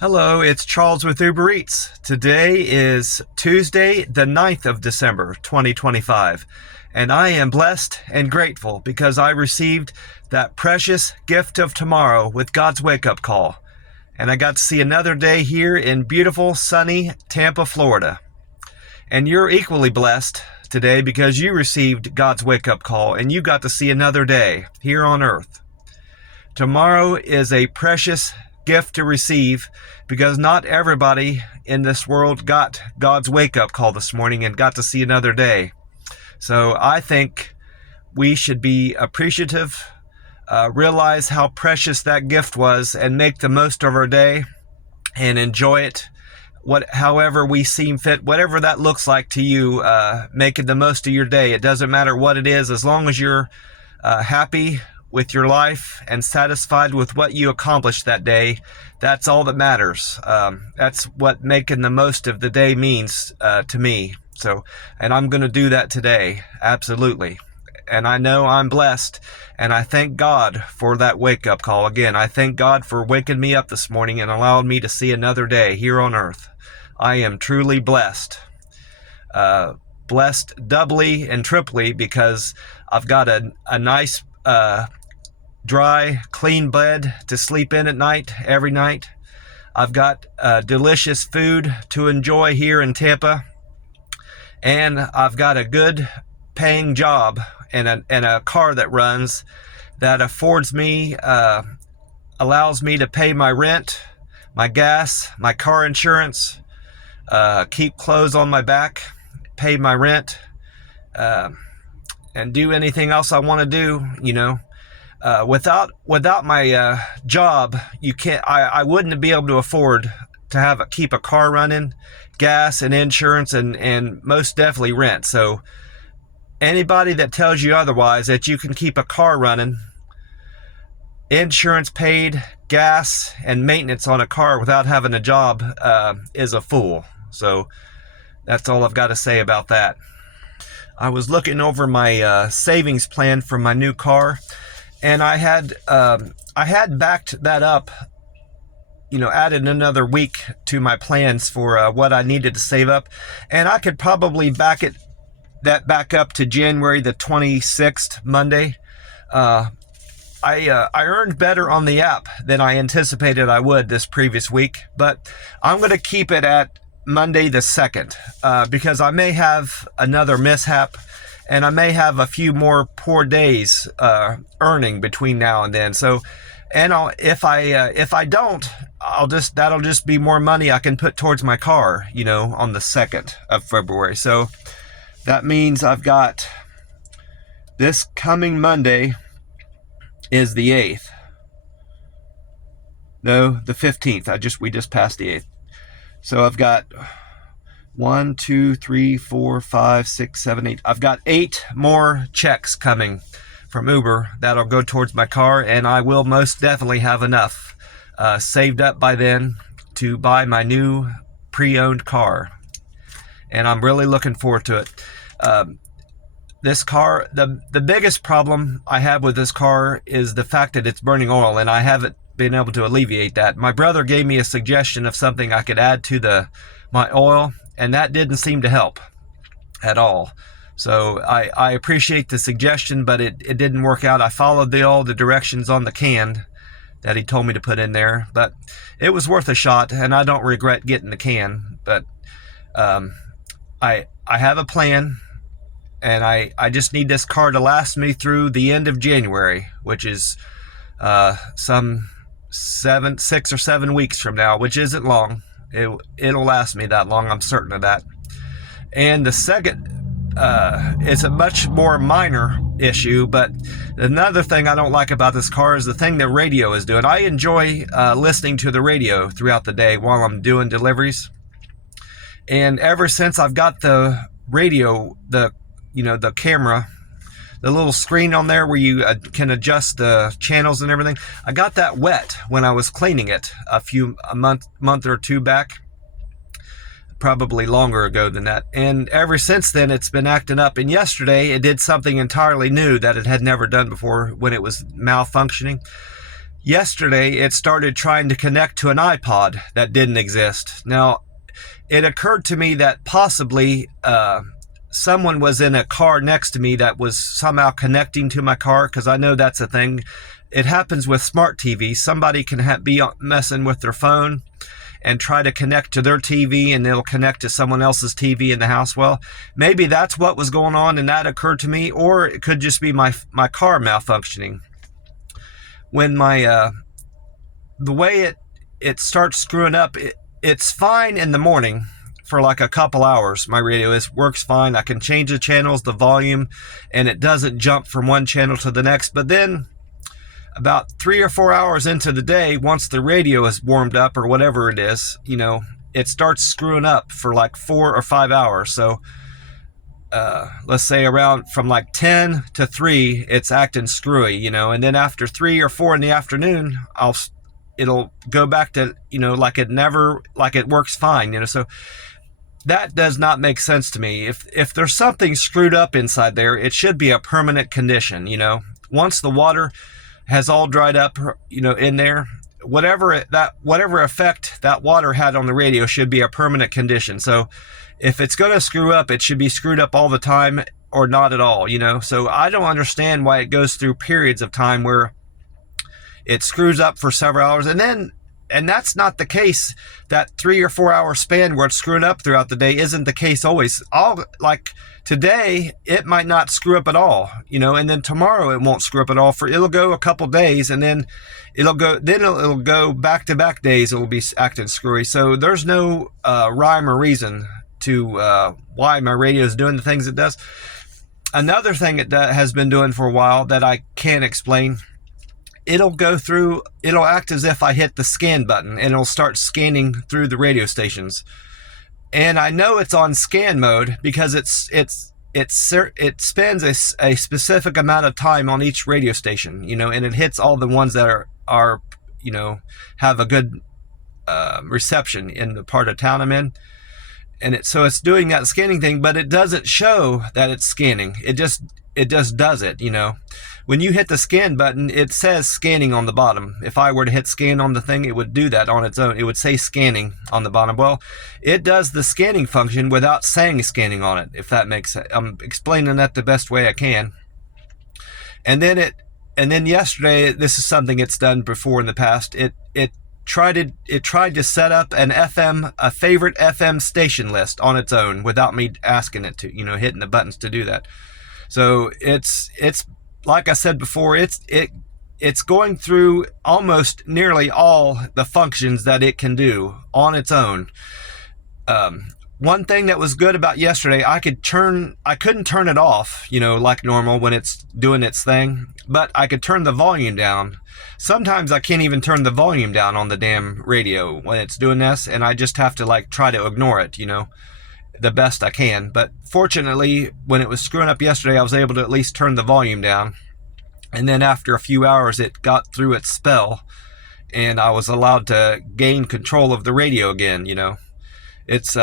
Hello, it's Charles with Uber Eats. Today is Tuesday, the 9th of December, 2025, and I am blessed and grateful because I received that precious gift of tomorrow with God's wake-up call, and I got to see another day here in beautiful, sunny Tampa, Florida. And you're equally blessed today because you received God's wake-up call and you got to see another day here on earth. Tomorrow is a precious gift to receive because not everybody in this world got God's wake-up call this morning and got to see another day. So I think we should be appreciative, realize how precious that gift was, and make the most of our day and enjoy it however we seem fit, whatever that looks like to you. Making the most of your day. It doesn't matter what it is, as long as you're happy with your life and satisfied with what you accomplished that day. That's all that matters. That's what making the most of the day means to me. So, and I'm going to do that today, absolutely. And I know I'm blessed, and I thank God for that wake-up call. Again, I thank God for waking me up this morning and allowing me to see another day here on earth. I am truly blessed. Blessed doubly and triply because I've got a nice dry, clean bed to sleep in at night, every night. I've got delicious food to enjoy here in Tampa. And I've got a good paying job and a car that runs that affords me, allows me to pay my rent, my gas, my car insurance, keep clothes on my back, pay my rent, and do anything else I want to do, you know. Without my job, I wouldn't be able to afford to keep a car running, gas and insurance, and most definitely rent. So anybody that tells you otherwise, that you can keep a car running, insurance paid, gas and maintenance on a car without having a job, is a fool. So that's all I've got to say about that. I was looking over my savings plan for my new car, and I had backed that up, added another week to my plans for what I needed to save up, and I could probably back up to January the 26th, Monday. I earned better on the app than I anticipated I would this previous week, but I'm going to keep it at Monday the 2nd because I may have another mishap, and I may have a few more poor days earning between now and then. So, and if I don't, that'll just be more money I can put towards my car, on the 2nd of February. So that means I've got this coming Monday is the 8th. No, the 15th. We just passed the 8th. So I've got 1, 2, 3, 4, 5, 6, 7, 8. I've got 8 more checks coming from Uber that'll go towards my car, and I will most definitely have enough saved up by then to buy my new pre-owned car. And I'm really looking forward to it. This car, the biggest problem I have with this car is the fact that it's burning oil, and I haven't been able to alleviate that. My brother gave me a suggestion of something I could add to my oil, and that didn't seem to help at all. So I appreciate the suggestion, but it didn't work out. I followed all the directions on the can that he told me to put in there, but it was worth a shot, and I don't regret getting the can. But I have a plan, and I just need this car to last me through the end of January, which is some 6 or 7 weeks from now, which isn't long. It'll last me that long, I'm certain of that. And the second, it's a much more minor issue, but another thing I don't like about this car is the thing the radio is doing. I enjoy listening to the radio throughout the day while I'm doing deliveries. And ever since I've got the radio, the camera, the little screen on there where you can adjust the channels and everything, I got that wet when I was cleaning it a month or two back, probably longer ago than that. And ever since then, it's been acting up. And yesterday, it did something entirely new that it had never done before when it was malfunctioning. yesterday it started trying to connect to an iPod that didn't exist. Now, it occurred to me that possibly someone was in a car next to me that was somehow connecting to my car, because I know that's a thing. It happens with smart TVs. Somebody can be messing with their phone and try to connect to their TV, and it'll connect to someone else's TV in the house. Well, maybe that's what was going on, and that occurred to me, or it could just be my car malfunctioning. When the way it starts screwing up, it's fine in the morning for like a couple hours. My radio works fine. I can change the channels, the volume, and it doesn't jump from one channel to the next. But then about 3 or 4 hours into the day, once the radio is warmed up or whatever it is, it starts screwing up for like 4 or 5 hours. So let's say around from like 10 to 3, it's acting screwy, and then after 3 or 4 in the afternoon, it'll go back to, like it works fine, so that does not make sense to me. If there's something screwed up inside there, it should be a permanent condition, once the water has all dried up, in there, whatever effect that water had on the radio should be a permanent condition. So if it's going to screw up, it should be screwed up all the time or not at all, So I don't understand why it goes through periods of time where it screws up for several hours, and that's not the case. That 3 or 4 hour span where it's screwing up throughout the day isn't the case always. Like today, it might not screw up at all, and then tomorrow it won't screw up at all. It'll go a couple days, and then it'll go back-to-back days. It'll be acting screwy. So there's no rhyme or reason to why my radio is doing the things it does. Another thing it has been doing for a while that I can't explain. It'll act as if I hit the scan button, and it'll start scanning through the radio stations. And I know it's on scan mode because it spends a specific amount of time on each radio station, and it hits all the ones that are have a good reception in the part of town I'm in. And so it's doing that scanning thing, but it doesn't show that it's scanning. It just does it, When you hit the scan button, it says scanning on the bottom. If I were to hit scan on the thing, it would do that on its own. It would say scanning on the bottom. Well, it does the scanning function without saying scanning on it, if that makes sense. I'm explaining that the best way I can. And then yesterday, this is something it's done before in the past. It tried to set up a favorite FM station list on its own without me asking it to, hitting the buttons to do that. So it's like I said before, it's going through almost nearly all the functions that it can do on its own. One thing that was good about yesterday, I couldn't turn it off, like normal when it's doing its thing, but I could turn the volume down. Sometimes I can't even turn the volume down on the damn radio when it's doing this, and I just have to try to ignore it, the best I can. But fortunately, when it was screwing up yesterday, I was able to at least turn the volume down. And then after a few hours, it got through its spell, and I was allowed to gain control of the radio again, It's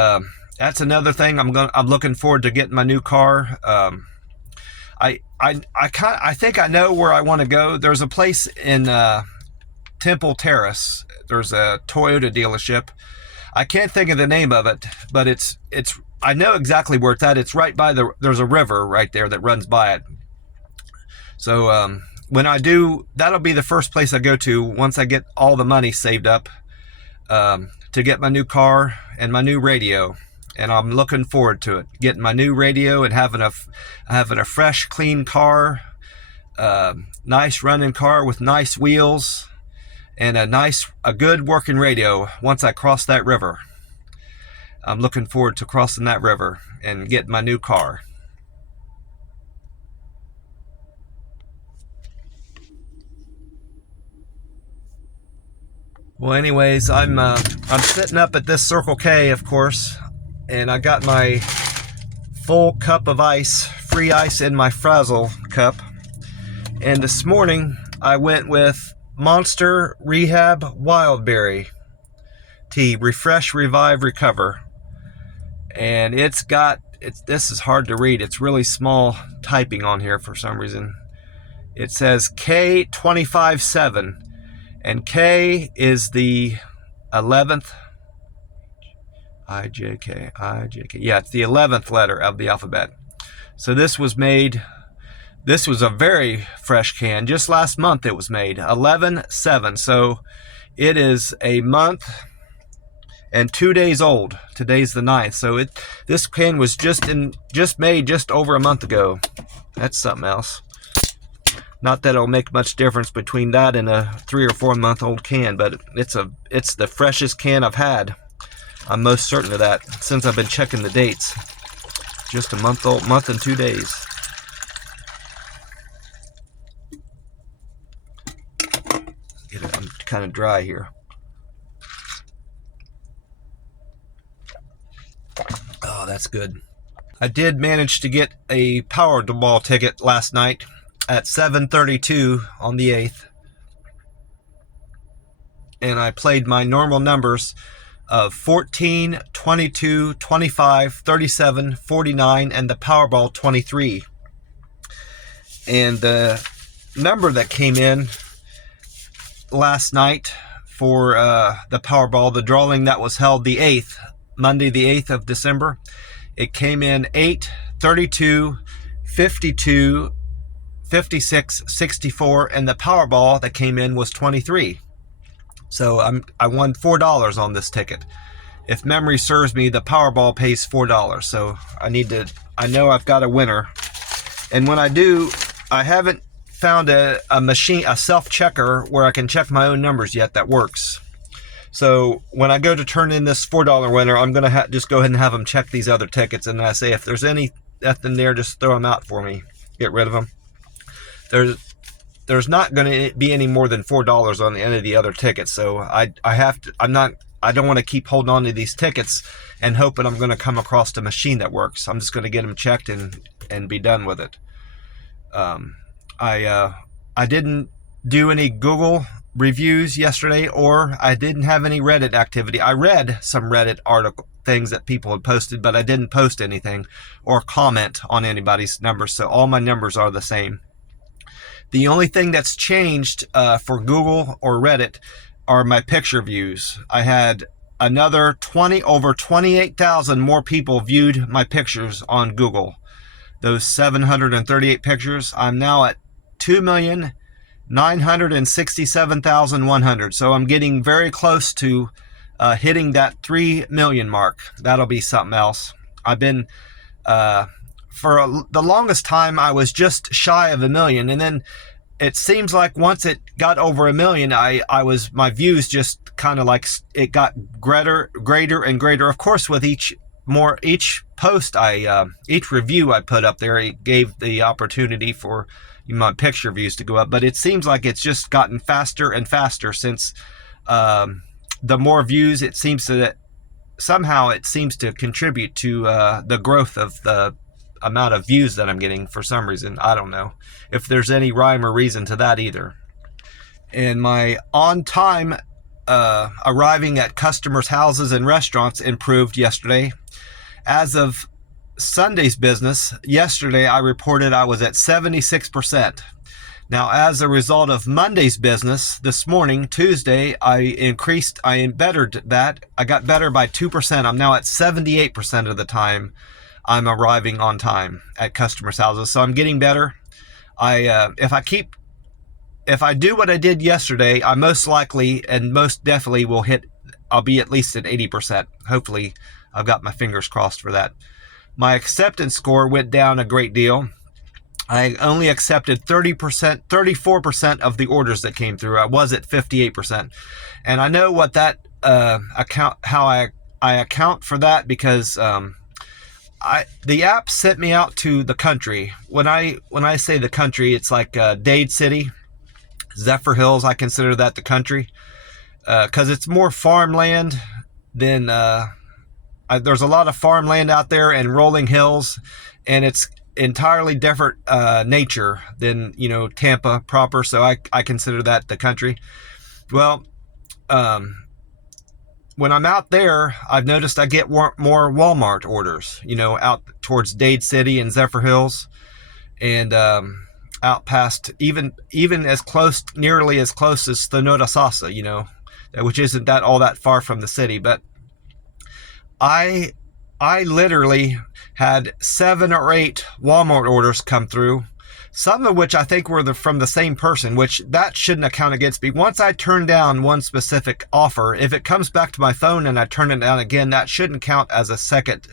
that's another thing. I'm looking forward to getting my new car. I think I know where I want to go. There's a place in Temple Terrace. There's a Toyota dealership. I can't think of the name of it, but it's I know exactly where it's at. It's right by there's a river right there that runs by it. So when I do, that'll be the first place I go to once I get all the money saved up to get my new car and my new radio. And I'm looking forward to it, getting my new radio and having a fresh, clean car, nice running car with nice wheels, and a good working radio once I cross that river. I'm looking forward to crossing that river and getting my new car. Well, anyways, I'm sitting up at this Circle K, of course, and I got my full cup of ice, free ice in my Frazzle cup. And this morning I went with Monster Rehab Wildberry tea, Refresh, Revive, Recover. And this is hard to read. It's really small typing on here for some reason. It says K257, And K is the 11th. I-J-K. Yeah, it's the 11th letter of the alphabet. So this was made, this was a very fresh can. Just last month it was made, 11/7. So it is a month and 2 days old. Today's the 9th. So this can was just made just over a month ago. That's something else. Not that it'll make much difference between that and a 3 or 4 month old can, but it's the freshest can I've had. I'm most certain of that since I've been checking the dates. Just a month old, month and 2 days. I'm kind of dry here. Oh, that's good. I did manage to get a Powerball ticket last night at 7:32 on the 8th. And I played my normal numbers of 14, 22, 25, 37, 49, and the Powerball 23. And the number that came in last night for the Powerball, the drawing that was held the 8th, Monday the 8th of December, it came in 8, 32, 52, 56, 64, and the Powerball that came in was 23. So I won $4 on this ticket. If memory serves me, the Powerball pays $4. So I know I've got a winner. And when I do, I haven't found a self-checker where I can check my own numbers yet that works. So when I go to turn in this $4 winner, I'm going to just go ahead and have them check these other tickets. And I say, if there's any nothing there, just throw them out for me. Get rid of them. There's not going to be any more than $4 on the end of the other tickets. So I don't want to keep holding on to these tickets and hoping I'm going to come across a machine that works. I'm just going to get them checked and be done with it. I didn't do any Google reviews yesterday, or I didn't have any Reddit activity. I read some Reddit article things that people had posted, but I didn't post anything or comment on anybody's numbers. So all my numbers are the same. The only thing that's changed for Google or Reddit are my picture views. I had another over 28,000 more people viewed my pictures on Google. Those 738 pictures, I'm now at 2,967,100. So I'm getting very close to hitting that 3 million mark. That'll be something else. I've been the longest time I was just shy of 1 million, and then it seems like once it got over 1 million, my views just kind of like it got greater and greater. Of course, with each post each review I put up there, it gave the opportunity for my picture views to go up. But it seems like it's just gotten faster and faster since the more views, it seems to contribute to the growth of the amount of views that I'm getting for some reason. I don't know if there's any rhyme or reason to that either. And my on time arriving at customers' houses and restaurants improved yesterday. As of Sunday's business, yesterday I reported I was at 76%. Now, as a result of Monday's business, this morning, Tuesday, I bettered that. I got better by 2%. I'm now at 78% of the time I'm arriving on time at customers' houses. So I'm getting better. If I do what I did yesterday, I most likely and most definitely I'll be at least at 80%. Hopefully, I've got my fingers crossed for that. My acceptance score went down a great deal. I only accepted 34% of the orders that came through. I was at 58%. And I know what that how I account for that, because the app sent me out to the country. When I say the country, it's like Dade City, Zephyr Hills. I consider that the country because it's more farmland than there's a lot of farmland out there and rolling hills, and it's entirely different nature than Tampa proper. So I consider that the country. Well, when I'm out there, I've noticed I get more Walmart orders, out towards Dade City and Zephyr Hills. And out past even as close, nearly as close as Thonota Sasa, which isn't that all that far from the city. But I literally had 7 or 8 Walmart orders come through, some of which I think were from the same person, which that shouldn't account against me. Once I turn down one specific offer, if it comes back to my phone and I turn it down again, that shouldn't count as a second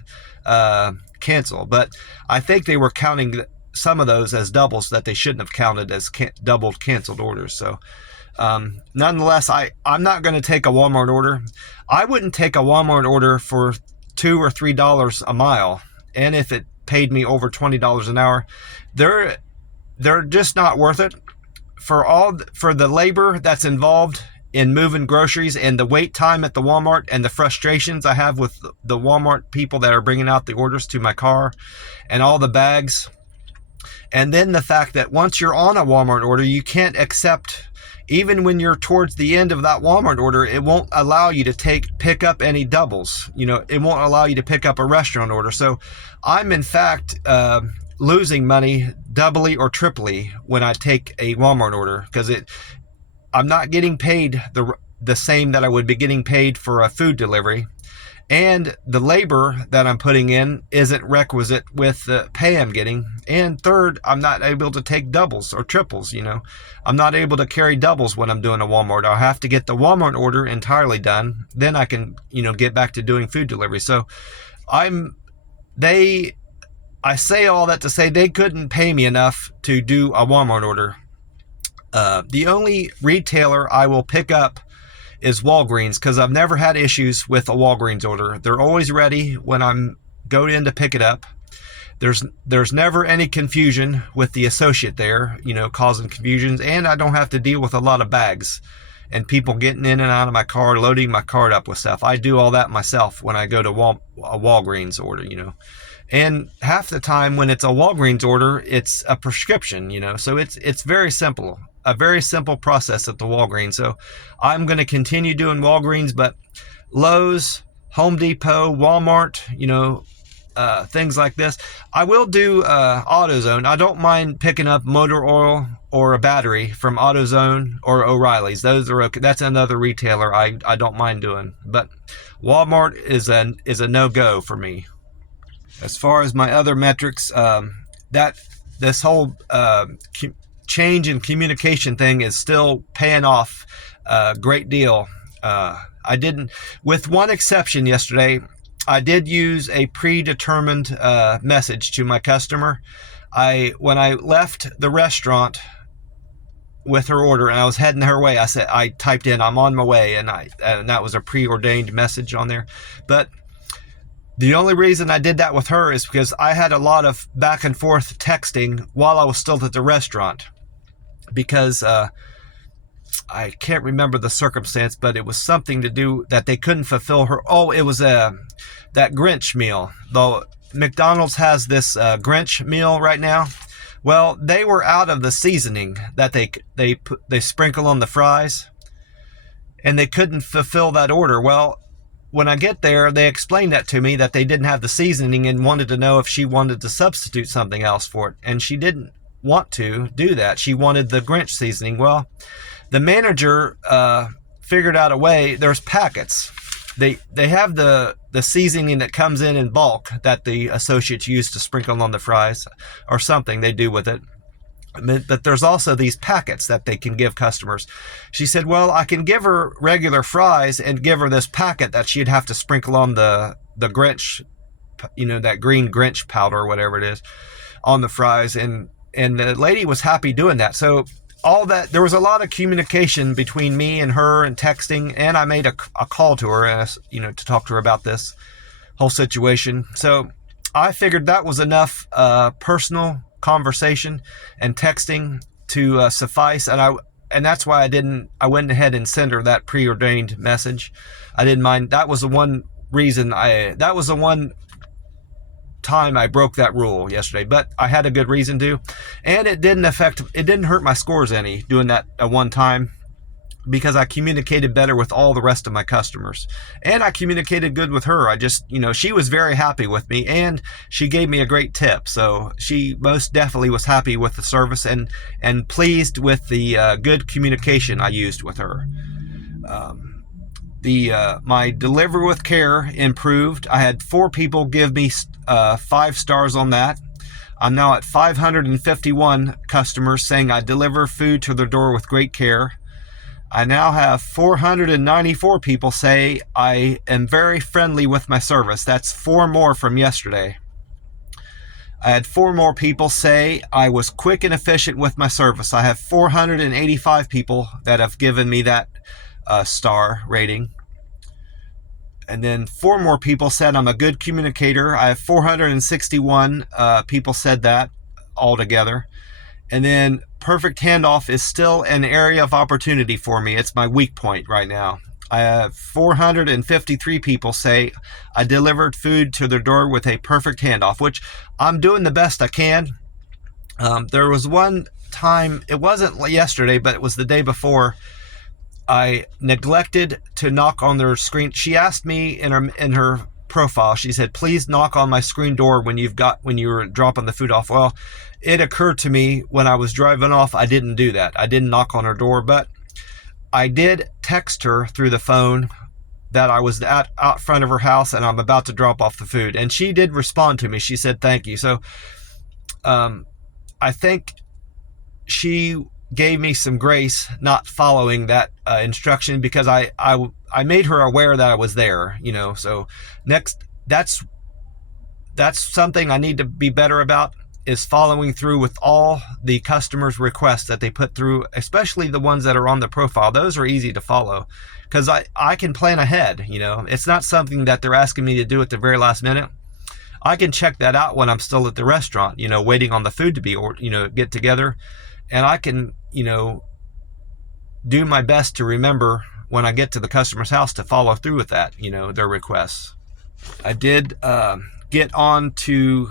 cancel. But I think they were counting some of those as doubles that they shouldn't have counted as doubled canceled orders. So nonetheless, I'm not going to take a Walmart order. I wouldn't take a Walmart order for $2 or $3 a mile. And if it paid me over $20 an hour, they're just not worth it for the labor that's involved in moving groceries and the wait time at the Walmart and the frustrations I have with the Walmart people that are bringing out the orders to my car and all the bags. And then the fact that once you're on a Walmart order, you can't accept, even when you're towards the end of that Walmart order, it won't allow you to pick up any doubles. It won't allow you to pick up a restaurant order. So I'm in fact losing money doubly or triply when I take a Walmart order, because I'm not getting paid the same that I would be getting paid for a food delivery. And the labor that I'm putting in isn't requisite with the pay I'm getting. And third, I'm not able to take doubles or triples, I'm not able to carry doubles when I'm doing a Walmart. I'll have to get the Walmart order entirely done. Then I can, get back to doing food delivery. So I say all that to say they couldn't pay me enough to do a Walmart order. The only retailer I will pick up is Walgreens, because I've never had issues with a Walgreens order. They're always ready when I'm going in to pick it up. There's never any confusion with the associate there, causing confusions, and I don't have to deal with a lot of bags and people getting in and out of my car, loading my cart up with stuff. I do all that myself when I go to a Walgreens order, And half the time when it's a Walgreens order, it's a prescription, so it's very simple. A very simple process at the Walgreens. So I'm going to continue doing Walgreens, but Lowe's, Home Depot, Walmart, things like this. I will do AutoZone. I don't mind picking up motor oil or a battery from AutoZone or O'Reilly's. Those are okay. That's another retailer I don't mind doing. But Walmart is a no-go for me. As far as my other metrics, this whole change in communication thing is still paying off a great deal. I didn't, with one exception yesterday, I did use a predetermined message to my customer. When I left the restaurant with her order and I was heading her way, I typed in, "I'm on my way," and that was a preordained message on there. But the only reason I did that with her is because I had a lot of back and forth texting while I was still at the restaurant, because I can't remember the circumstance, but it was something to do that they couldn't fulfill her. Oh, it was that Grinch meal. Though McDonald's has this Grinch meal right now. Well, they were out of the seasoning that they sprinkle on the fries, and they couldn't fulfill that order. Well, when I get there, they explained that to me, that they didn't have the seasoning, and wanted to know if she wanted to substitute something else for it. And she didn't want to do that. She wanted the Grinch seasoning. Well, the manager figured out a way. There's packets. They have the seasoning that comes in bulk that the associates use to sprinkle on the fries, or something they do with it. But there's also these packets that they can give customers. She said, well, I can give her regular fries and give her this packet that she'd have to sprinkle on the Grinch, that green Grinch powder or whatever it is, on the fries. And the lady was happy doing that. So all that, there was a lot of communication between me and her, and texting, and I made a call to her, to talk to her about this whole situation. So I figured that was enough personal conversation and texting to suffice, and that's why I went ahead and sent her that preordained message. I didn't mind. That was the one reason that was the one time I broke that rule yesterday, but I had a good reason to, and it didn't hurt my scores any doing that at one time. because I communicated better with all the rest of my customers, and I communicated good with her. I just, she was very happy with me, and she gave me a great tip. So she most definitely was happy with the service and pleased with the good communication I used with her. My delivery with care improved. I had 4 people give me 5 stars on that. I'm now at 551 customers saying I deliver food to their door with great care. I now have 494 people say I am very friendly with my service. That's 4 more from yesterday. I had 4 more people say I was quick and efficient with my service. I have 485 people that have given me that star rating. And then 4 more people said I'm a good communicator. I have 461 people said that altogether. And then perfect handoff is still an area of opportunity for me. It's my weak point right now. I have 453 people say I delivered food to their door with a perfect handoff, which I'm doing the best I can. There was one time, it wasn't yesterday, but it was the day before, I neglected to knock on their screen. She asked me in her profile, she said, please knock on my screen door when you were dropping the food off. Well, it occurred to me when I was driving off, I didn't do that. I didn't knock on her door, but I did text her through the phone that I was out front of her house and I'm about to drop off the food. And she did respond to me. She said, thank you. So I think she gave me some grace not following that instruction, because I made her aware that I was there, So next, that's something I need to be better about, is following through with all the customers' requests that they put through, especially the ones that are on the profile. Those are easy to follow because I can plan ahead. It's not something that they're asking me to do at the very last minute. I can check that out when I'm still at the restaurant, waiting on the food to be, get together. And I can, do my best to remember when I get to the customer's house to follow through with that, their requests. I did get on to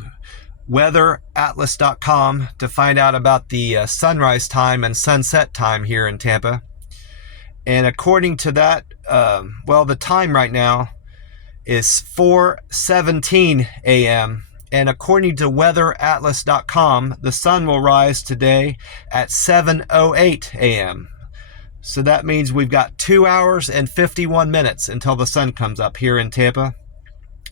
weatheratlas.com to find out about the sunrise time and sunset time here in Tampa. And according to that, the time right now is 4:17 a.m. And according to weatheratlas.com, the sun will rise today at 7:08 a.m. So that means we've got 2 hours and 51 minutes until the sun comes up here in Tampa.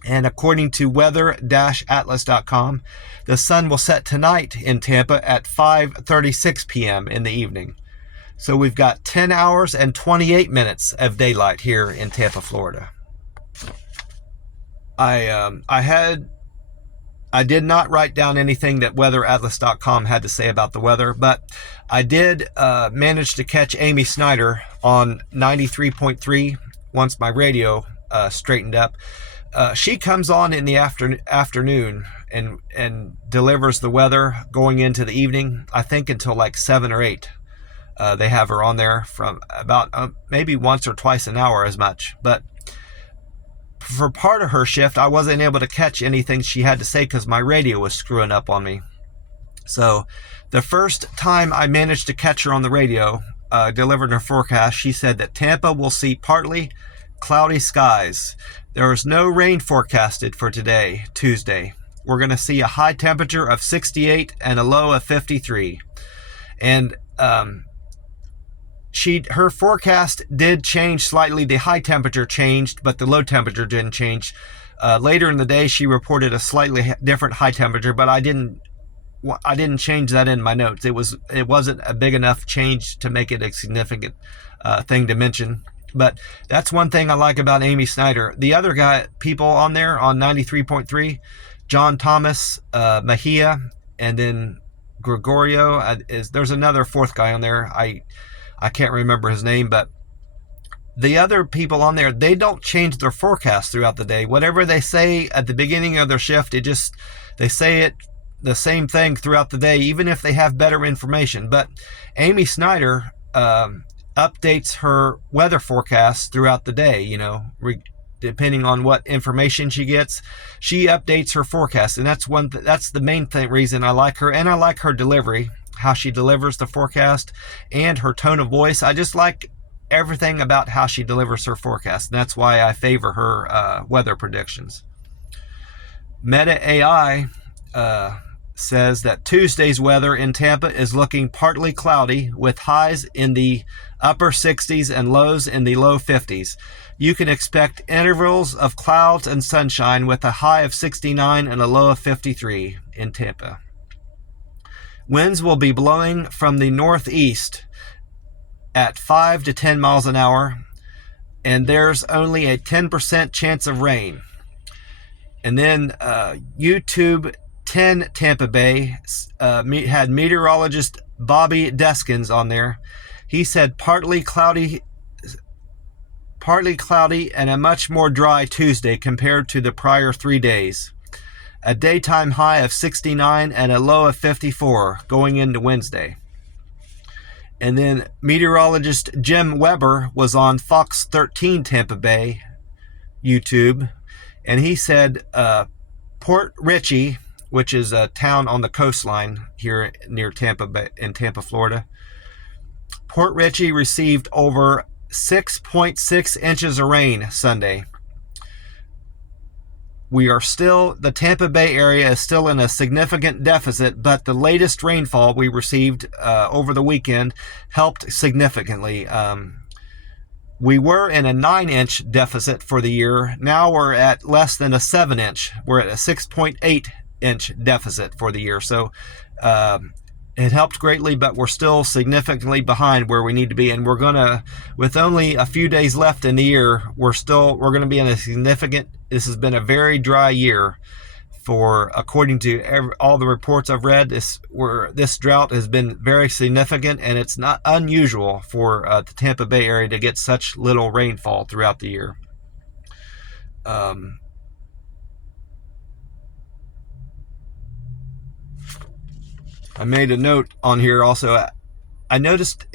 And according to weather-atlas.com, the sun will set tonight in Tampa at 5:36 p.m. in the evening. So we've got 10 hours and 28 minutes of daylight here in Tampa, Florida. I did not write down anything that weatheratlas.com had to say about the weather, but I did manage to catch Amy Snyder on 93.3 once my radio straightened up. She comes on in the afternoon and delivers the weather going into the evening, I think until like 7 or 8. They have her on there from about maybe once or twice an hour as much. But for part of her shift, I wasn't able to catch anything she had to say because my radio was screwing up on me. So the first time I managed to catch her on the radio, delivering her forecast, she said that Tampa will see partly cloudy skies. There is no rain forecasted for today, Tuesday. We're going to see a high temperature of 68 and a low of 53. And her forecast did change slightly. The high temperature changed, but the low temperature didn't change. Later in the day, she reported a slightly different high temperature, but I didn't change that in my notes. It wasn't a big enough change to make it a significant thing to mention. But that's one thing I like about Amy Snyder. The other people on there on 93.3, John Thomas, Mejia, and then Gregorio. There's another fourth guy on there. I can't remember his name, but the other people on there, they don't change their forecast throughout the day. Whatever they say at the beginning of their shift, they say it the same thing throughout the day, even if they have better information. But Amy Snyder updates her weather forecast throughout the day, depending on what information she gets. She updates her forecast, and that's the main reason I like her. And I like her delivery, how she delivers the forecast, and her tone of voice. I just like everything about how she delivers her forecast. And that's why I favor her weather predictions. Meta AI says that Tuesday's weather in Tampa is looking partly cloudy with highs in the upper 60s and lows in the low 50s. You can expect intervals of clouds and sunshine with a high of 69 and a low of 53 in Tampa. Winds will be blowing from the northeast at 5 to 10 miles an hour, and there's only a 10% chance of rain. And then YouTube 10 Tampa Bay had meteorologist Bobby Deskins on there. He said partly cloudy and a much more dry Tuesday compared to the prior 3 days. A daytime high of 69 and a low of 54 going into Wednesday. And then meteorologist Jim Weber was on Fox 13 Tampa Bay YouTube, and he said Port Richey, which is a town on the coastline here near Tampa Bay, in Tampa, Florida. Port Richey received over 6.6 inches of rain Sunday. The Tampa Bay area is still in a significant deficit, but the latest rainfall we received over the weekend helped significantly. We were in a 9-inch deficit for the year. Now we're at less than a 7-inch. We're at a 6.8-inch deficit for the year. So it helped greatly, but we're still significantly behind where we need to be. And we're gonna, with only a few days left in the year, we're gonna be in a significant. This has been a very dry year. According to all the reports I've read, this drought has been very significant, and it's not unusual for the Tampa Bay area to get such little rainfall throughout the year. I made a note on here also. I noticed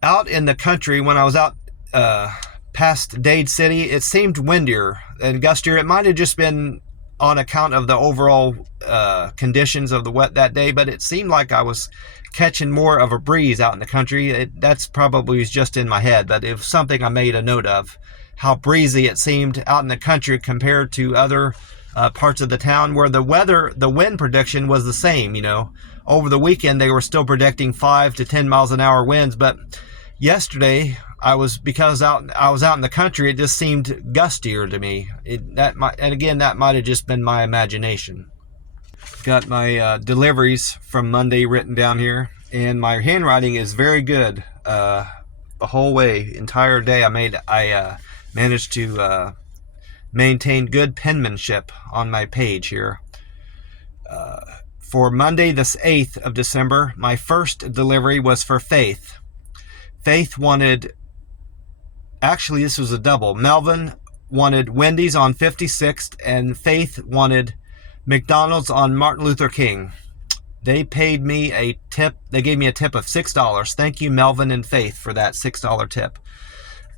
out in the country when I was out past Dade City, it seemed windier and gustier. It might have just been on account of the overall conditions of the wet that day, but it seemed like I was catching more of a breeze out in the country. That's probably just in my head, but it was something I made a note of, how breezy it seemed out in the country compared to other parts of the town where the wind prediction was the same. Over the weekend they were still predicting 5 to 10 miles an hour winds, but yesterday I was out in the country, it just seemed gustier to me. That might have just been my imagination. Got my deliveries from Monday written down here, and my handwriting is very good. The whole entire day I managed to maintain good penmanship on my page here. For Monday, the 8th of December, my first delivery was for Faith. Faith wanted, actually this was a double. Melvin wanted Wendy's on 56th, and Faith wanted McDonald's on Martin Luther King. They paid me a tip. They gave me a tip of $6. Thank you, Melvin and Faith, for that $6 tip.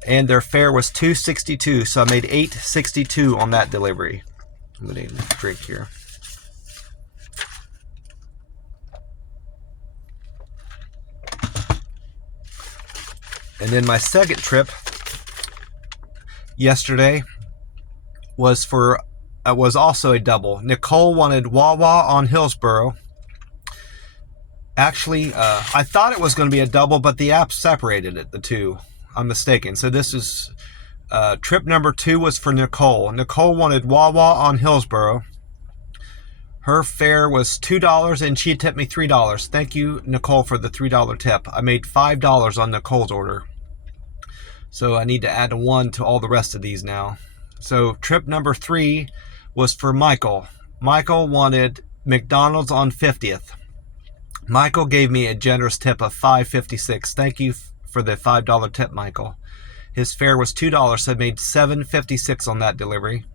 And their fare was $2.62, so I made $8.62 on that delivery. I'm going to drink here. And then my second trip yesterday was also a double. Nicole wanted Wawa on Hillsborough. Actually, I thought it was going to be a double, but the app separated the two. I'm mistaken. So this is trip number 2 was for Nicole. Nicole wanted Wawa on Hillsborough. Her fare was $2, and she tipped me $3. Thank you, Nicole, for the $3 tip. I made $5 on Nicole's order. So I need to add a 1 to all the rest of these now. So trip number 3 was for Michael. Michael wanted McDonald's on 50th. Michael gave me a generous tip of $5.56. Thank you for the $5 tip, Michael. His fare was $2, so I made $7.56 on that delivery.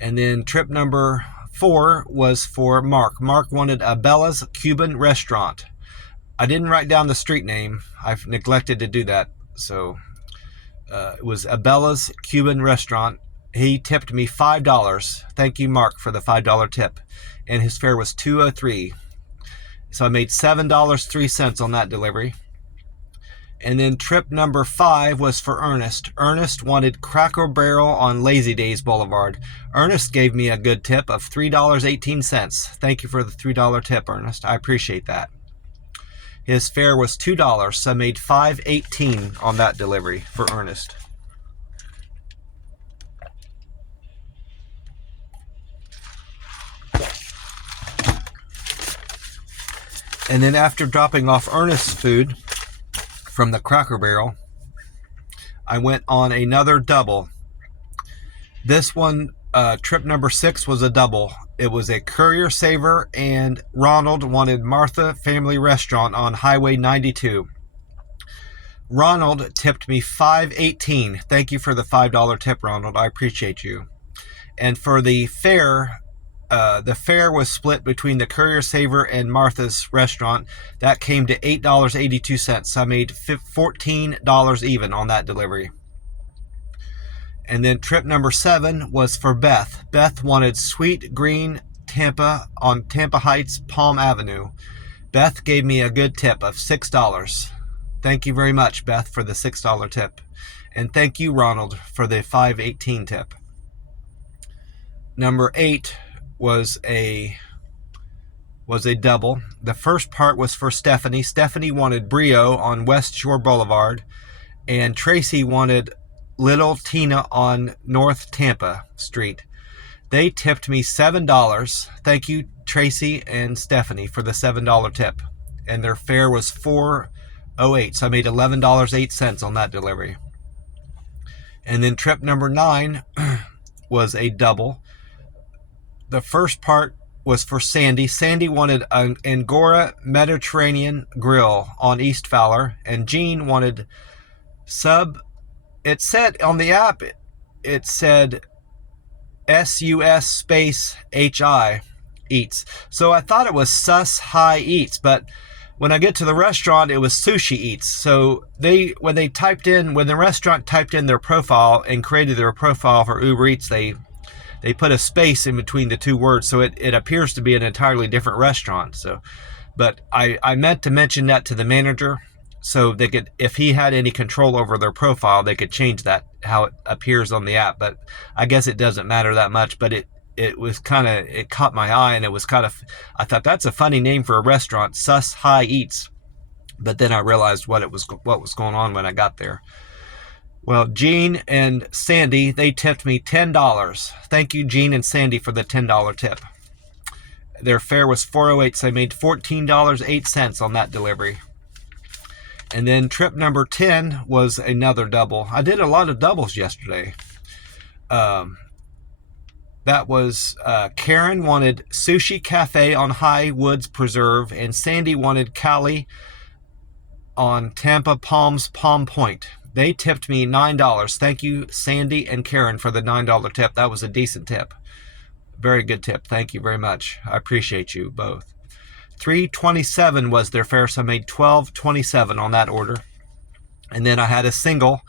And then trip number 4 was for Mark. Mark wanted Abella's Cuban restaurant. I didn't write down the street name. I've neglected to do that. So it was Abella's Cuban restaurant. He tipped me $5. Thank you, Mark, for the $5 tip. And his fare was $2.03. So I made $7.03 on that delivery. And then trip number 5 was for Ernest. Ernest wanted Cracker Barrel on Lazy Days Boulevard. Ernest gave me a good tip of $3.18. Thank you for the $3 tip, Ernest. I appreciate that. His fare was $2, so I made $5.18 on that delivery for Ernest. And then after dropping off Ernest's food from the Cracker Barrel, I went on another double. This one, trip number 6 was a double. It was a Courier Saver, and Ronald wanted Martha Family Restaurant on Highway 92. Ronald tipped me $5.18. Thank you for the $5 tip, Ronald. I appreciate you. And for the fare was split between the Courier Saver and Martha's Restaurant. That came to $8.82. So I made $14 even on that delivery. And then trip number 7 was for Beth. Beth wanted Sweet Green Tampa on Tampa Heights, Palm Avenue. Beth gave me a good tip of $6. Thank you very much, Beth, for the $6 tip. And thank you, Ronald, for the $5.18 tip. Number 8 was a double. The first part was for Stephanie. Stephanie wanted Brio on West Shore Boulevard, and Tracy wanted Little Tina on North Tampa Street. They tipped me $7. Thank you, Tracy and Stephanie, for the $7 tip. And their fare was $4.08, so I made $11.08 on that delivery. And then trip number 9 was a double. The first part was for Sandy. Sandy wanted an Angora Mediterranean Grill on East Fowler, and Jean wanted it said on the app, it said SUS space HI Eats. So I thought it was Sus High Eats, but when I get to the restaurant, it was Sushi Eats. So when the restaurant typed in their profile and created their profile for Uber Eats, they put a space in between the two words, so it appears to be an entirely different restaurant. So, but I meant to mention that to the manager, so they could, if he had any control over their profile, they could change that, how it appears on the app. But I guess it doesn't matter that much. But it caught my eye, and it was kind of, I thought that's a funny name for a restaurant, Sus High Eats. But then I realized what was going on when I got there. Well, Jean and Sandy, they tipped me $10. Thank you, Jean and Sandy, for the $10 tip. Their fare was $4.08, so I made $14.08 on that delivery. And then trip number 10 was another double. I did a lot of doubles yesterday. That was Karen wanted Sushi Cafe on High Woods Preserve, and Sandy wanted Cali on Tampa Palms Palm Point. They tipped me $9. Thank you, Sandy and Karen, for the $9 tip. That was a decent tip. Very good tip. Thank you very much. I appreciate you both. $3.27 was their fare, so I made $12.27 on that order. And then I had a single.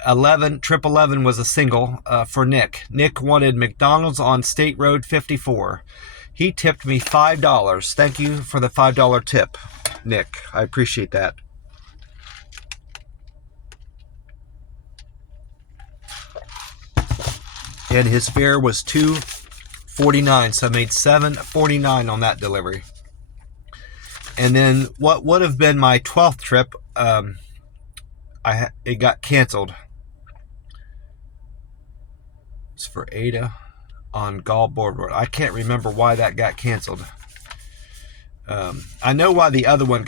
Trip 11 was a single for Nick. Nick wanted McDonald's on State Road 54. He tipped me $5. Thank you for the $5 tip, Nick. I appreciate that. And his fare was $2.49, so I made $7.49 on that delivery. And then what would have been my 12th trip, it got canceled. It's for Ada on Gall Boardwalk. I can't remember why that got canceled. I know why the other one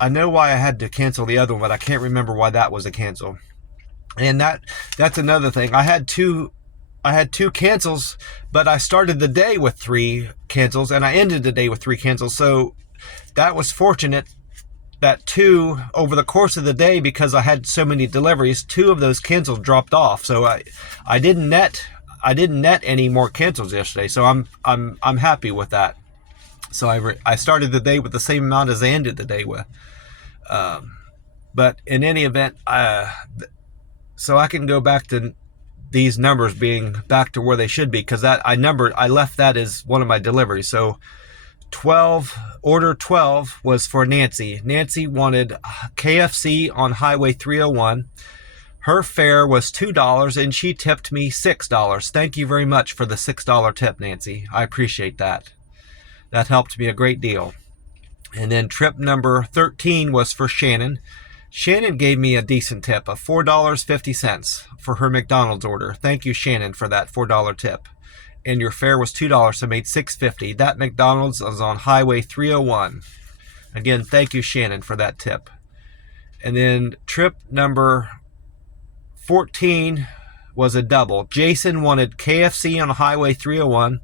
I know why I had to cancel the other one, but I can't remember why that was a cancel. And that's another thing. I had two cancels, but I started the day with 3 cancels, and I ended the day with 3 cancels. So that was fortunate that 2 over the course of the day, because I had so many deliveries, 2 of those cancels dropped off. So I didn't net any more cancels yesterday. So I'm happy with that. So I started the day with the same amount as I ended the day with. But in any event, so I can go back to these numbers being back to where they should be, because I left that as one of my deliveries. So order 12 was for Nancy. Nancy wanted KFC on Highway 301. Her fare was $2 and she tipped me $6. Thank you very much for the $6 tip, Nancy. I appreciate that. That helped me a great deal. And then trip number 13 was for Shannon. Shannon gave me a decent tip of $4.50 for her McDonald's order. Thank you, Shannon, for that $4 tip. And your fare was $2, so made $6.50. That McDonald's was on Highway 301. Again, thank you, Shannon, for that tip. And then trip number 14 was a double. Jason wanted KFC on Highway 301,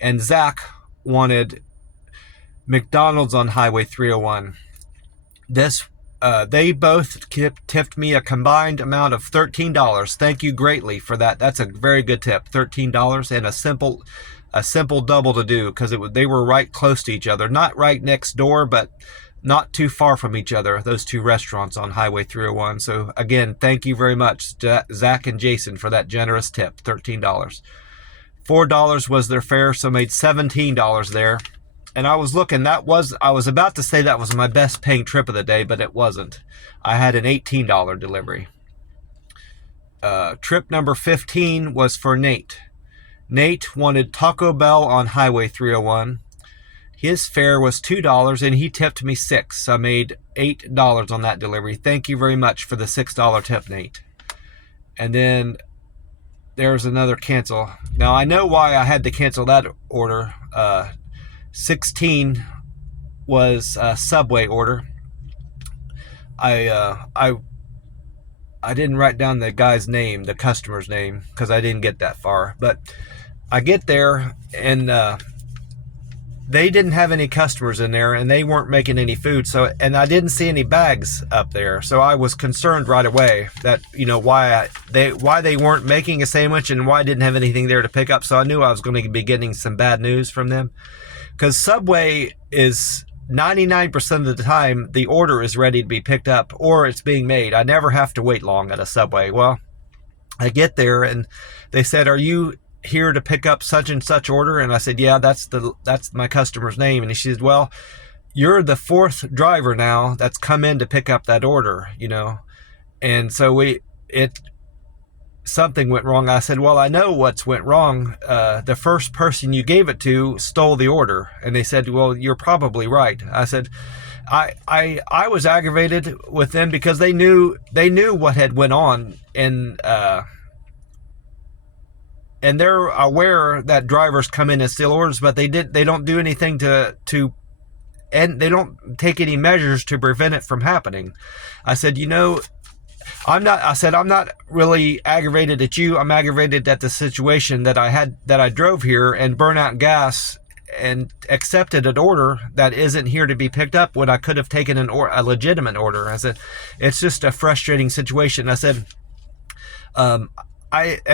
and Zach wanted McDonald's on Highway 301. They both tipped me a combined amount of $13. Thank you greatly for that. That's a very good tip. $13 and a simple double to do, because they were right close to each other. Not right next door, but not too far from each other, those two restaurants on Highway 301. So again, thank you very much, Zach and Jason, for that generous tip, $13. $4 was their fare, so made $17 there. And I was looking, I was about to say that was my best paying trip of the day, but it wasn't. I had an $18 delivery. Trip number 15 was for Nate. Nate wanted Taco Bell on Highway 301. His fare was $2 and he tipped me $6. So I made $8 on that delivery. Thank you very much for the $6 tip, Nate. And then there's another cancel. Now I know why I had to cancel that order. 16 was a Subway order. I didn't write down the guy's name, the customer's name, because I didn't get that far. But I get there and they didn't have any customers in there, and they weren't making any food. And I didn't see any bags up there, so I was concerned right away that why they weren't making a sandwich and why I didn't have anything there to pick up. So I knew I was going to be getting some bad news from them, because Subway is 99% of the time the order is ready to be picked up or it's being made. I never have to wait long at a Subway. Well, I get there and they said, "Are you here to pick up such and such order?" And I said, "Yeah, that's my customer's name." And she said, "Well, you're the fourth driver now that's come in to pick up that order, And so something went wrong. I said, "Well, I know what's went wrong. The first person you gave it to stole the order." And they said, "Well, you're probably right." I said, I was aggravated with them because they knew what had went on, and they're aware that drivers come in and steal orders, but they don't do anything and they don't take any measures to prevent it from happening. I said, I'm not really aggravated at you. I'm aggravated at the situation that I drove here and burn out gas and accepted an order that isn't here to be picked up when I could have taken a legitimate order. I said, it's just a frustrating situation. I said, and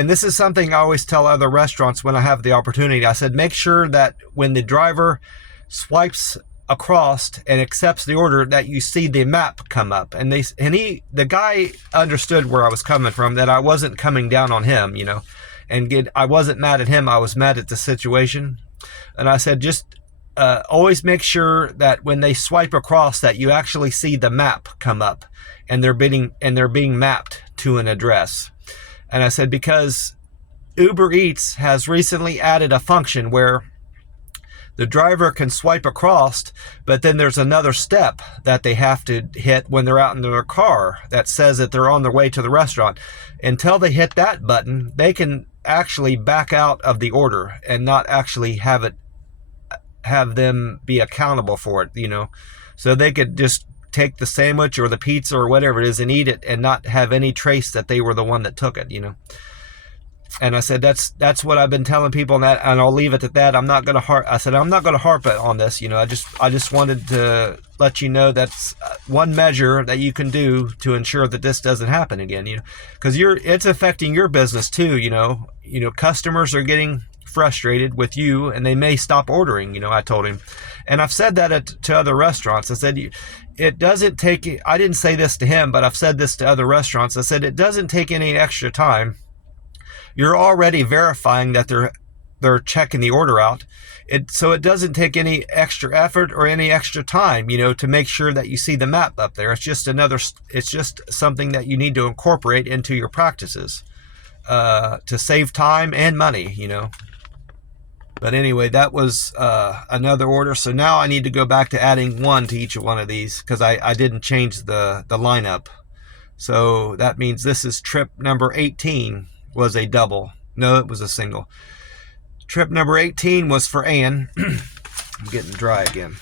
this is something I always tell other restaurants when I have the opportunity. I said, make sure that when the driver swipes across and accepts the order, that you see the map come up. And the guy understood where I was coming from, that I wasn't coming down on him, and I wasn't mad at him. I was mad at the situation. And I said, just always make sure that when they swipe across, that you actually see the map come up, and they're being mapped to an address. And I said, because Uber Eats has recently added a function where the driver can swipe across, but then there's another step that they have to hit when they're out in their car that says that they're on their way to the restaurant. Until they hit that button, they can actually back out of the order and not actually have them be accountable for it, So they could just take the sandwich or the pizza or whatever it is and eat it and not have any trace that they were the one that took it, And I said, that's what I've been telling people, and I'll leave it at that. I'm not going to harp on this. I just wanted to let you know that's one measure that you can do to ensure that this doesn't happen again, because it's affecting your business too. Customers are getting frustrated with you and they may stop ordering, I told him. And I've said that to other restaurants. I said, it doesn't take, I didn't say this to him, but I've said this to other restaurants. I said, it doesn't take any extra time. You're already verifying that they're checking the order out. So it doesn't take any extra effort or any extra time, to make sure that you see the map up there. It's just something that you need to incorporate into your practices to save time and money, But anyway, that was another order. So now I need to go back to adding 1 to each one of these because I didn't change the lineup. So that means this is trip number 18 was a double. No, it was a single. Trip number 18 was for Ann. I'm getting dry again.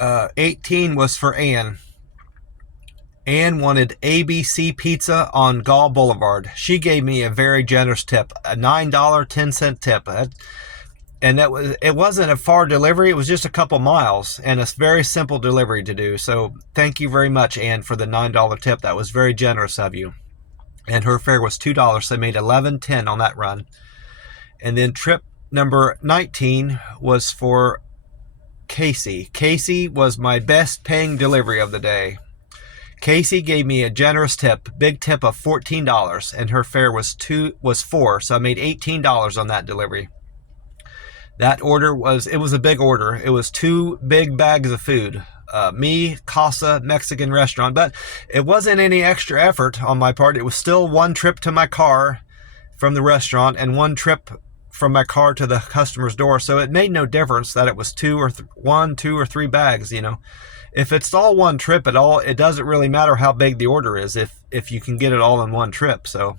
Uh, 18 was for Ann. Ann wanted ABC Pizza on Gall Boulevard. She gave me a very generous tip, a $9.10 tip. And it wasn't a far delivery. It was just a couple miles and a very simple delivery to do. So thank you very much, Ann, for the $9 tip. That was very generous of you. And her fare was $2. So I made $11.10 on that run. And then trip number 19 was for Casey. Casey was my best paying delivery of the day. Casey gave me a generous tip, big tip of $14, and her fare was $4. So I made $18 on that delivery. That order was a big order. It was 2 big bags of food. Me, Casa, Mexican restaurant. But it wasn't any extra effort on my part. It was still 1 trip to my car from the restaurant and 1 trip from my car to the customer's door. So it made no difference that it was 2 or 3 bags, If it's all 1 trip at all, it doesn't really matter how big the order is if you can get it all in 1 trip. So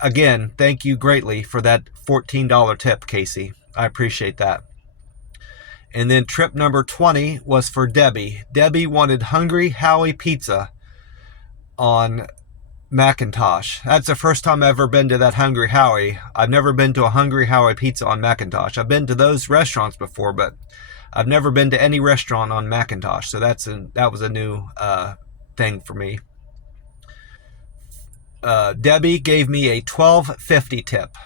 again, thank you greatly for that $14 tip, Casey. I appreciate that. And then trip number 20 was for Debbie. Debbie wanted Hungry Howie Pizza on McIntosh. That's the first time I've ever been to that Hungry Howie. I've never been to a Hungry Howie Pizza on McIntosh. I've been to those restaurants before, but I've never been to any restaurant on McIntosh. So that was a new thing for me. Debbie gave me a $12.50 tip.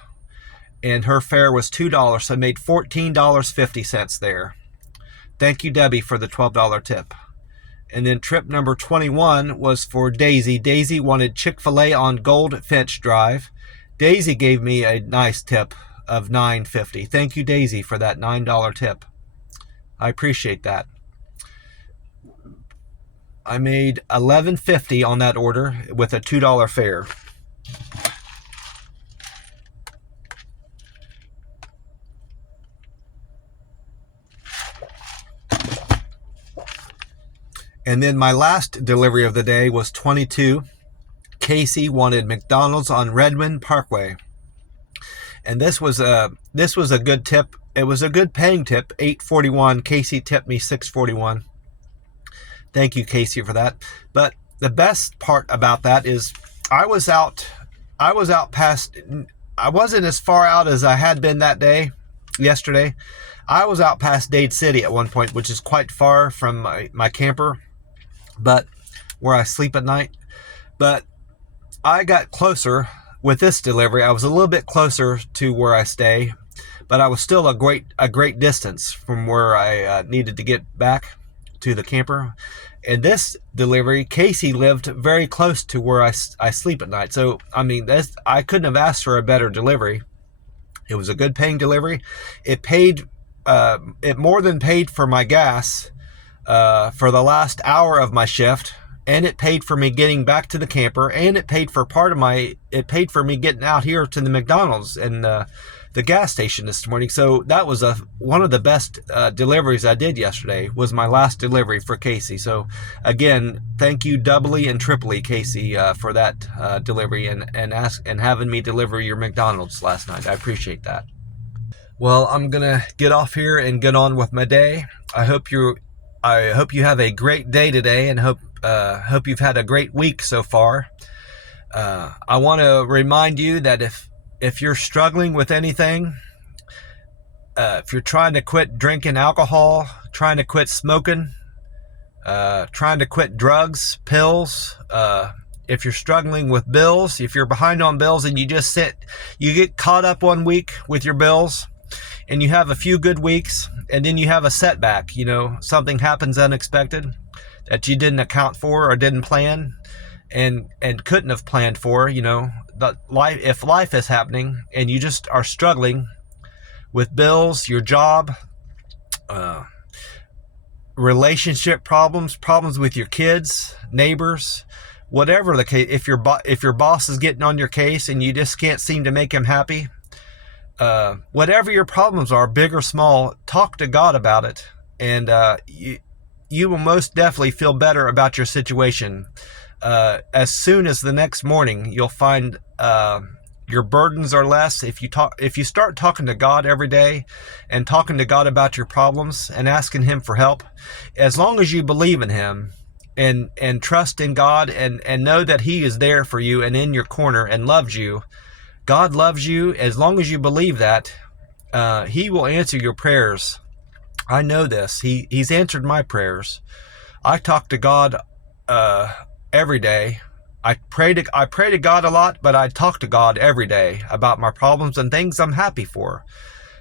And her fare was $2, so I made $14.50 there. Thank you, Debbie, for the $12 tip. And then trip number 21 was for Daisy. Daisy wanted Chick-fil-A on Goldfinch Drive. Daisy gave me a nice tip of $9.50. Thank you, Daisy, for that $9 tip. I appreciate that. I made $11.50 on that order with a $2 fare. And then my last delivery of the day was 22. Casey wanted McDonald's on Redmond Parkway. And this was a good tip. It was a good paying tip, $8.41. Casey tipped me $6.41. Thank you, Casey, for that. But the best part about that is I wasn't as far out as I had been that day, yesterday. I was out past Dade City at one point, which is quite far from my camper, but where I sleep at night. But I got closer with this delivery. I was a little bit closer to where I stay, but I was still a great distance from where I needed to get back to the camper. And this delivery, Casey lived very close to where I sleep at night. So, I mean, I couldn't have asked for a better delivery. It was a good paying delivery. It more than paid for my gas for the last hour of my shift, and it paid for me getting back to the camper, and it paid for me getting out here to the McDonald's and the gas station this morning. So that was one of the best deliveries I did yesterday. Was my last delivery for Casey. So again, thank you doubly and triply, Casey, for that delivery and having me deliver your McDonald's last night. I appreciate that. Well, I'm gonna get off here and get on with my day. I hope you have a great day today, and hope you've had a great week so far. I want to remind you that if you're struggling with anything, if you're trying to quit drinking alcohol, trying to quit smoking, trying to quit drugs, pills, if you're struggling with bills, if you're behind on bills and you get caught up one week with your bills, and you have a few good weeks, and then you have a setback, something happens unexpected, that you didn't account for or didn't plan and couldn't have planned for. You know, if life is happening and you just are struggling with bills, your job, relationship problems with your kids, neighbors, whatever the case. If your boss is getting on your case and you just can't seem to make him happy, whatever your problems are, big or small, talk to God about it, and you will most definitely feel better about your situation. As soon as the next morning, you'll find your burdens are less. If you start talking to God every day and talking to God about your problems and asking Him for help, as long as you believe in Him and trust in God and know that He is there for you and in your corner and loves you, God loves you. As long as you believe that, He will answer your prayers. I know this. He's answered my prayers. I talk to God every day. I pray to God a lot, but I talk to God every day about my problems and things I'm happy for.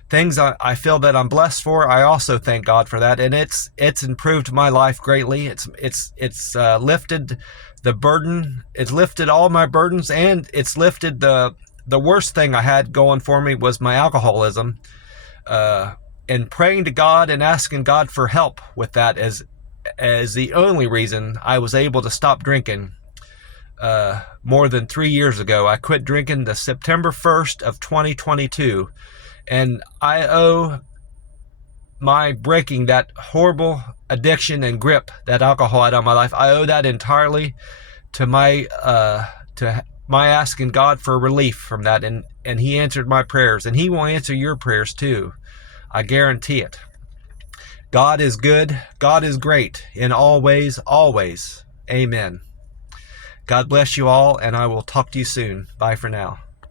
Things I feel that I'm blessed for. I also thank God for that, and it's improved my life greatly. It's lifted the burden. It's lifted all my burdens, and it's lifted the worst thing I had going for me was my alcoholism. And praying to God and asking God for help with that as the only reason I was able to stop drinking. More than 3 years ago, I quit drinking the September 1st of 2022, and I owe my breaking that horrible addiction and grip that alcohol had on my life. I owe that entirely to my asking God for relief from that, and He answered my prayers, and He will answer your prayers too. I guarantee it. God is good. God is great in all ways, always. Amen. God bless you all, and I will talk to you soon. Bye for now.